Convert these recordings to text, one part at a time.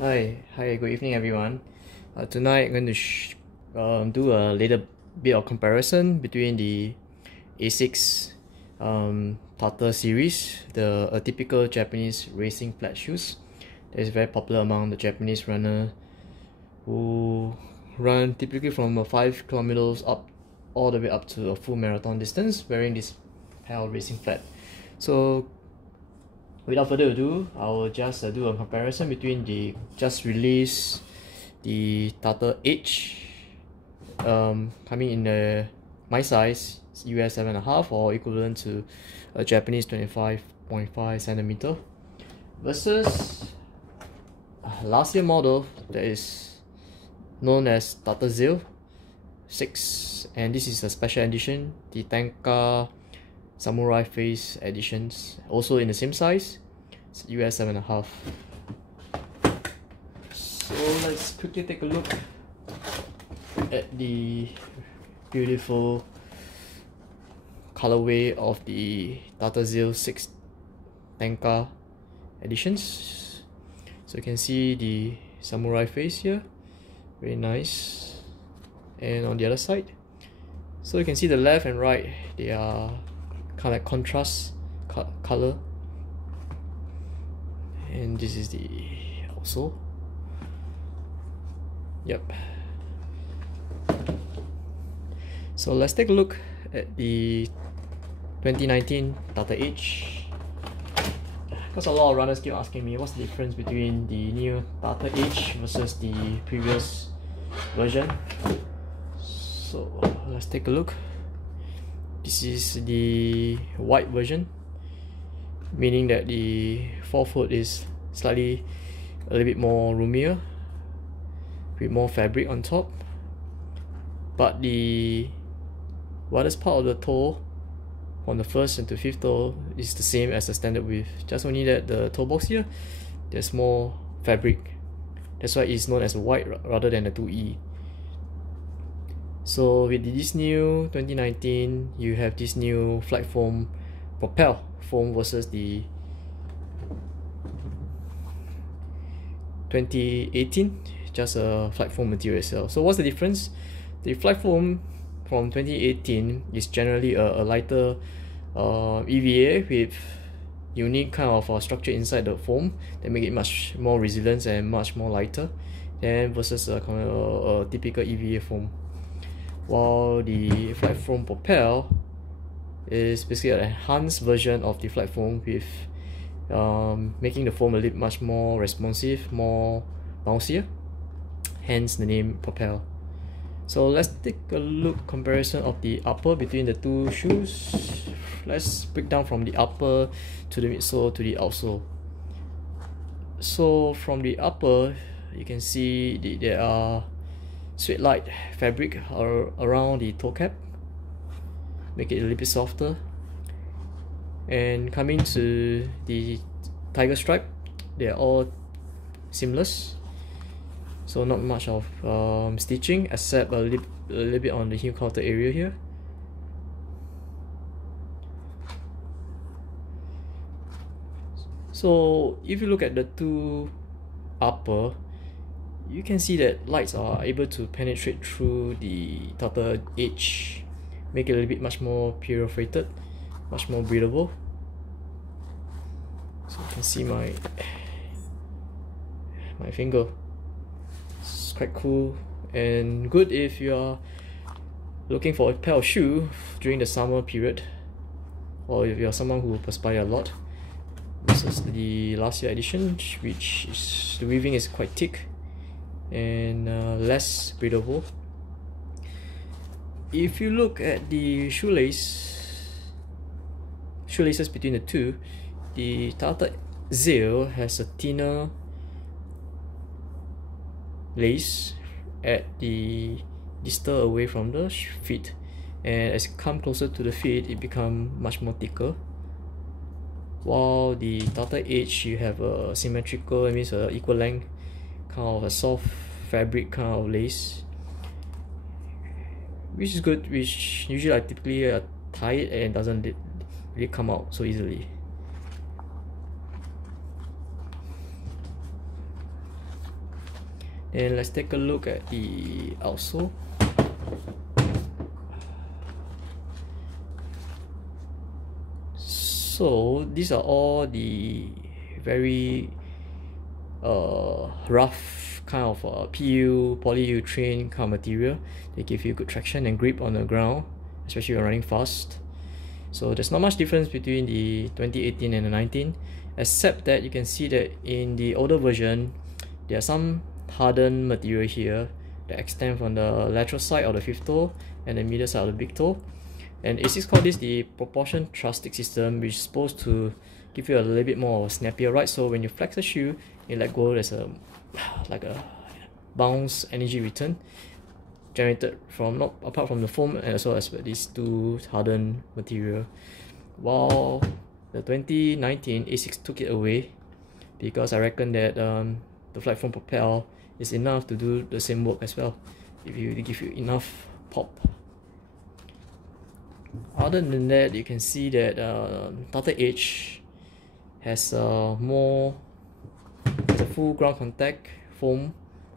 Hi, good evening everyone. Tonight I'm going to do a little bit of comparison between the ASICS Tartheredge series, a typical Japanese racing flat shoes that is very popular among the Japanese runner who run typically from 5 kilometers up all the way up to a full marathon distance wearing this pair of racing flat. So without further ado, I will just do a comparison between the just released the Tartheredge coming in my size US 7.5 or equivalent to a Japanese 25.5 centimeter versus last year model that is known as Tartheredge 6, and this is a special edition, the Tanka Samurai Face editions, also in the same size, it's US 7.5. So let's quickly take a look at the beautiful colorway of the Tartheredge 6 Tanka editions. So you can see the samurai face here, very nice, and on the other side, so you can see the left and right, they are kind of like contrast color, and this is the outsole. Yep. So let's take a look at the 2019 Tartheredge, because a lot of runners keep asking me what's the difference between the new Tartheredge versus the previous version. So let's take a look. This is the white version, meaning that the forefoot is slightly a little bit more roomier with more fabric on top, but the widest part of the toe from the first and to fifth toe is the same as the standard width, just only that the toe box here there's more fabric, that's why it's known as white rather than the 2E. So with this new 2019, you have this new flight foam propel foam versus the 2018, just a flight foam material itself. So what's the difference? The flight foam from 2018 is generally a lighter EVA with unique kind of structure inside the foam that make it much more resilient and much more lighter than versus a typical EVA foam. While the flight foam propel is basically an enhanced version of the flight foam with making the foam a little much more responsive, more bouncier, hence the name propel. So let's take a look comparison of the upper between the two shoes. Let's break down from the upper to the midsole to the outsole. So from the upper, you can see there are suede light fabric around the toe cap, make it a little bit softer. And coming to the tiger stripe, they are all seamless, so not much of stitching except a little bit on the heel counter area here. So if you look at the two upper, you can see that lights are able to penetrate through the Tartheredge, make it a little bit much more perforated, much more breathable. So you can see my finger. It's quite cool and good if you are looking for a pair of shoe during the summer period, or if you are someone who perspire a lot. This is the last year edition, which is the weaving is quite thick and less breathable. If you look at the shoelaces between the two, the Tartheredge has a thinner lace at the distal away from the feet, and as it comes closer to the feet, it becomes much more thicker. While the Tartheredge, you have a symmetrical, it means a equal length kind of a soft fabric kind of lace, which is good, which usually I typically tie it and doesn't really come out so easily. Then let's take a look at the outsole. So these are all the very rough kind of PU, polyurethane kind of material. They give you good traction and grip on the ground, especially when running fast. So there's not much difference between the 2018 and the 19, except that you can see that in the older version, there are some hardened material here that extend from the lateral side of the fifth toe and the middle side of the big toe. And ASICS call this the proportion thrust stick system, which is supposed to give you a little bit more of a snappier ride. So when you flex the shoe, you let go, there's a like a bounce energy return generated from, not apart from the foam and as well as these two hardened material. While the 2019 ASICS took it away because I reckon that the flat foam propel is enough to do the same work as well if you give you enough pop. Other than that, you can see that Tartheredge has a full ground contact foam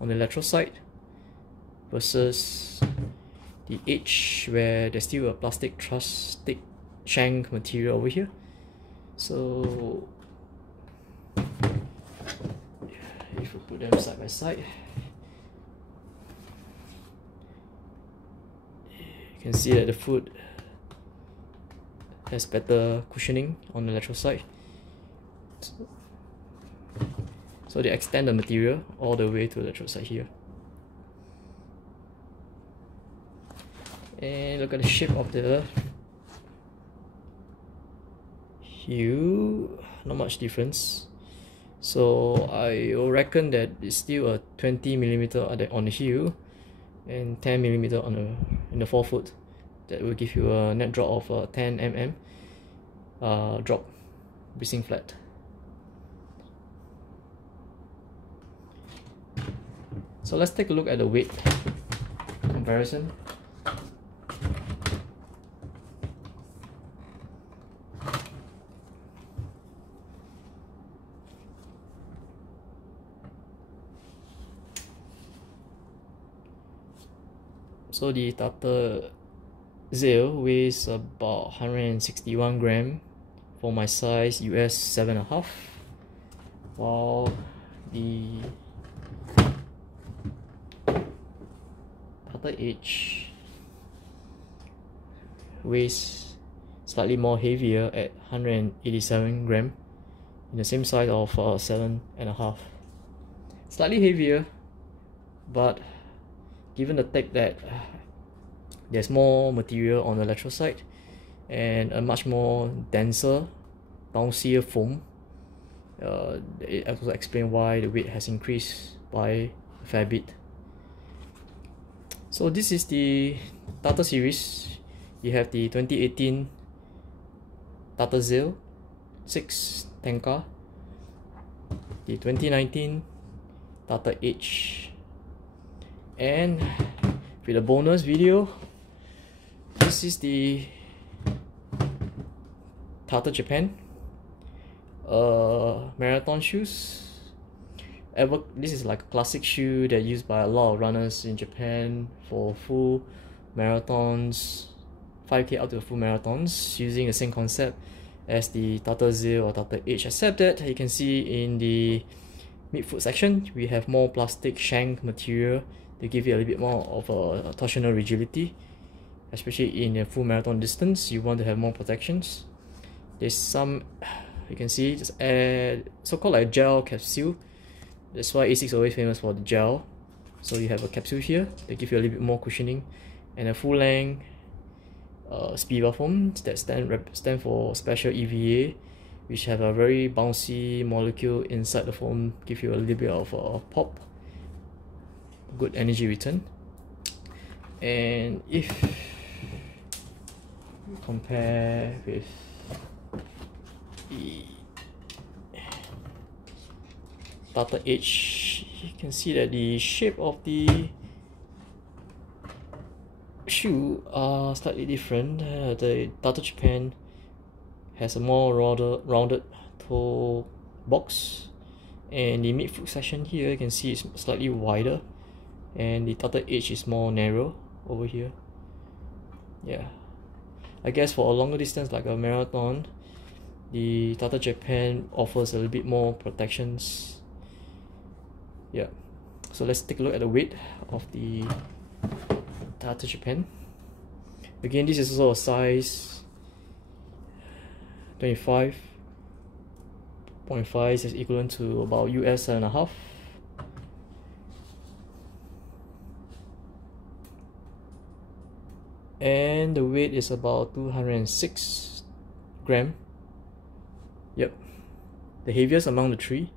on the lateral side versus the edge where there's still a plastic truss stick shank material over here. So if we put them side by side, you can see that the foot has better cushioning on the lateral side. So they extend the material all the way to the lateral side here. And look at the shape of the heel, not much difference. So I will reckon that it's still a 20mm on the heel and 10mm in the forefoot. That will give you a net drop of 10 mm drop bracing flat. So let's take a look at the weight comparison. So the Tartheredge weighs about 161 grams for my size, US 7.5, while the Tartheredge weighs slightly more heavier at 187 grams in the same size of 7.5. Slightly heavier, but given the fact that there's more material on the lateral side and a much more denser, bouncier foam, it also explains why the weight has increased by a fair bit. So this is the Tartheredge series. You have the 2018 Tartheredge 6 Tenka, the 2019 Tartheredge, and with a bonus video, this is the Tartheredge Japan marathon shoes. This is like a classic shoe that used by a lot of runners in Japan for full marathons, 5K up to full marathons, using the same concept as the Tartheredge or Tartheredge, except that you can see in the midfoot section we have more plastic shank material to give you a little bit more of a torsional rigidity, especially in a full marathon distance. You want to have more protections. There's some, you can see, just so-called like gel capsule. That's why ASICS is always famous for the gel. So you have a capsule here that give you a little bit more cushioning, and a full length Spiva foam that stand for special EVA, which have a very bouncy molecule inside the foam, give you a little bit of a pop, good energy return. And if you compare with the Tartheredge, you can see that the shape of the shoe are slightly different. The Tartheredge Japan has a more rounded toe box, and the midfoot section here you can see it's slightly wider, and the Tartheredge is more narrow over here. Yeah, I guess for a longer distance like a marathon, the Tartheredge Japan offers a little bit more protections. Yeah, so let's take a look at the weight of the Tartheredge Japan. Again, this is also a size 25.5, is equivalent to about US 7.5. And the weight is about 206 gram. Yep, the heaviest among the three.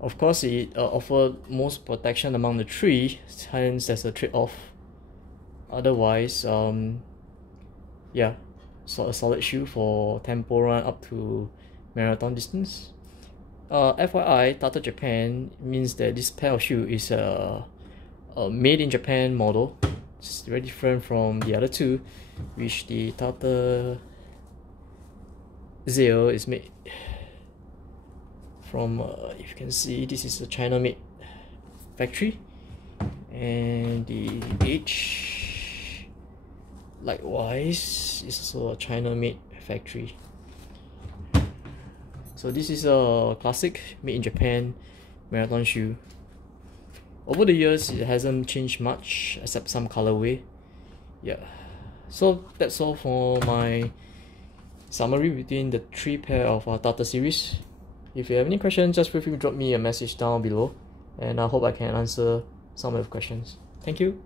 Of course, it offers most protection among the three, hence there's a trade-off. Otherwise, yeah, so a solid shoe for tempo run up to marathon distance. FYI, Tartheredge Japan means that this pair of shoe is a made in Japan model. It's very different from the other two, which the Tartheredge is made from, if you can see, this is a China made factory, and the H likewise is also a China made factory. So this is a classic made in Japan marathon shoe. Over the years it hasn't changed much except some colorway. Yeah, so that's all for my summary between the three pair of Tartheredge series. If you have any questions, just feel free to drop me a message down below, and I hope I can answer some of the questions. Thank you.